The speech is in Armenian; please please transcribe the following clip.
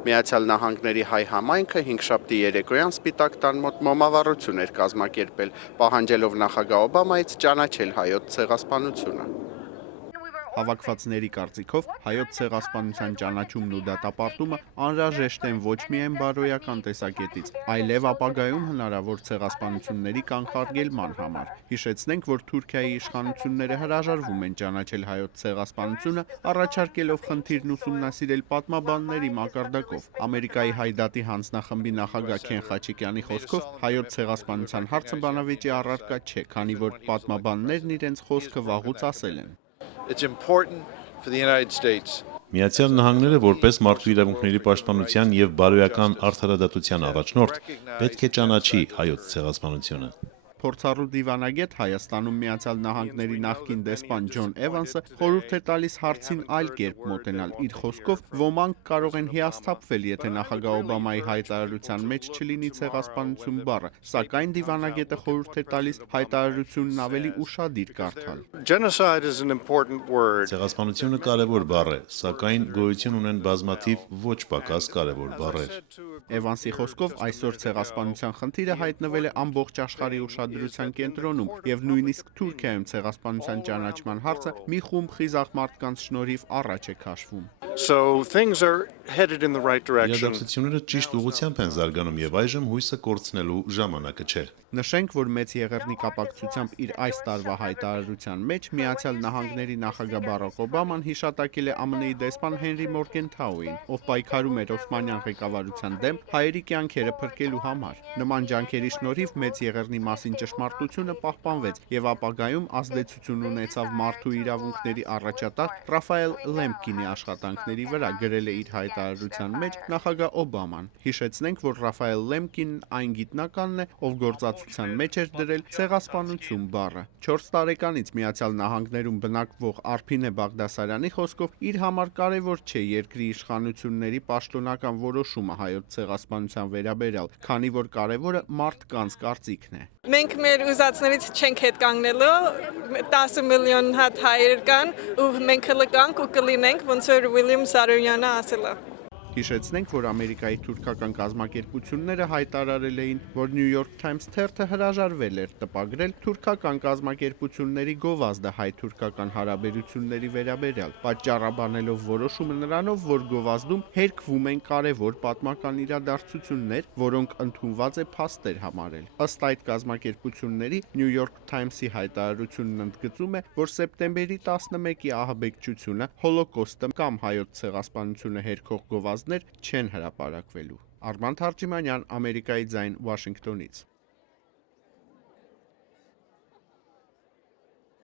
Միացյալ Նահանգների հայ համայնքը հինգշաբթի երեկոյան Սպիտակ տան մոտ մոմավառություն էր կազմակերպել, պահանջելով նախագահ Օբամայից ճանաչել հայոց ցեղասպանությունը։ Հավաքվածների կարծիքով հայոց ցեղասպանության ճանաչումն ու դատապարտումը անհրաժեշտ են ոչ միայն բարոյական տեսակետից, այլև ապագայում հնարավոր ցեղասպանությունների կանխարգելման համար։ Հիշեցնենք, որ Թուրքիայի իշխանությունները հրաժարվում են ճանաչել հայոց ցեղասպանությունը, առաջարկելով խնդիրն ուսումնասիրել պատմաբանների մակարդակով։ Ամերիկայի Հայդատի հանձնախմբի նախագահ Քեն Խաչիկյանի խոսքով հայոց ցեղասպանության հարցը բանավեճի առարկա չէ, քանի որ պատմաբաններն իրենց խոսքը վաղուց ասել են։ It's important for the United States. Միացյալ Նահանգները որպես մարդու իրավունքների պաշտպանության եւ բարոյական արդարադատության առաջնորդ պետք է ճանաչի հայոց ցեղասպանությունը։ Փորձառու դիվանագետ Հայաստանում Միացյալ Նահանգների նախկին դեսպան Ջոն Էվանսը խորհուրդ է տալիս հարցին այլ կերպ մոտենալ։ Իր խոսքով ոմանք կարող են հիասթափվել, եթե նախագահ Օբամայի հայտարարության մեջ չլինի ցեղասպանություն բառը, սակայն դիվանագետը խորհուրդ է տալիս հայտարարությունն ավելի ուշադիր կարդալ։ Genocide is an important word. Ցեղասպանությունը կարևոր բառ է, սակայն գոյություն ունեն բազմաթիվ ոչ պակաս կարևոր բառեր։ Էվանսի խոսքով այսօր ցեղասպանության խնդիրը հայտնվել է ամբողջ աշխարհի ուշադրության կենտրոնում եւ նույնիսկ Թուրքիայում ցեղասպանության ճանաչման հարցը մի խումբ խիզախ մարդկանց շնորհիվ առաջ է քաշվում։ So things are headed in the right direction. Իրադարձությունները ճիշտ ուղղությամբ են զարգանում եւ այժմ հույսը կորցնելու ժամանակը չէ։ Նշենք, որ Մեծ Եղեռնի կապակցությամբ իր այս տարվա հայտարարության մեջ Միացյալ Նահանգների նախագահ Բարաք Օբաման հիշատակել է ԱՄՆ-ի դեսպան Հենրի Մորգենթաուին, ով պայքարում էր Օսմանյան ղեկավարության դեմ հայերի կյանքերը փրկելու համար։ Նման ջանքերի շնորհիվ Մեծ Եղեռնի մասին ճշմարտությունը պահպանվեց եւ ապագայում ազդեցություն ունեցավ մարդու իրավունքների առաջատար Ռաֆայել Լեմկինի աշխատանքների վրա, գրել է իր հայտարարության մեջ նախագահ Օբաման։ Հիշեցնենք, որ Ռաֆայել Լեմկինն այն գիտնականն է, ով գործածության մեջ էր դրել ցեղասպանություն բառը։ 4 տարեկանից Միացյալ Նահանգներում բնակվող Արփինե Բաղդասարյանի խոսքով իր համար կարևոր չէ երկրի իշխանությունների պաշտոնական որոշումը հայոց ցեղասպանության վերաբերյալ, քանի որ կարևորը մարդկանց կարծիքն է։ Մենք մեր ուզածներից չենք հետ կանգնելու, 10 միլիոն հատ հայեր կան ու մենք կլկանք ու կլինենք, ոնց որ Ուիլյամ Սարոյանը ասել է։ Հիշեցնենք, որ Ամերիկայի թուրքական կազմակերպությունները հայտարարել էին, որ New York Times թերթը հրաժարվել էր տպագրել թուրքական կազմակերպությունների գովազդը հայ-թուրքական հարաբերությունների վերաբերյալ, պատճառաբանելով որոշումը նրանով, որ գովազդում հերկվում են կարևոր պատմական իրադարձություններ, որոնք ընդունված է փաստեր համարել։ Ըստ այդ կազմակերպությունների New York Times-ի հայտարարությունն ընդգծում է, որ սեպտեմբերի 11-ի ահաբեկչությունը, հոլոկոստը կամ հայոց ցեղասպանությունը հերքող գովազդներ չեն հրապարակվելու։ Արման Թարջիմանյան, Ամերիկայի ձայն, Վաշինգտոնից։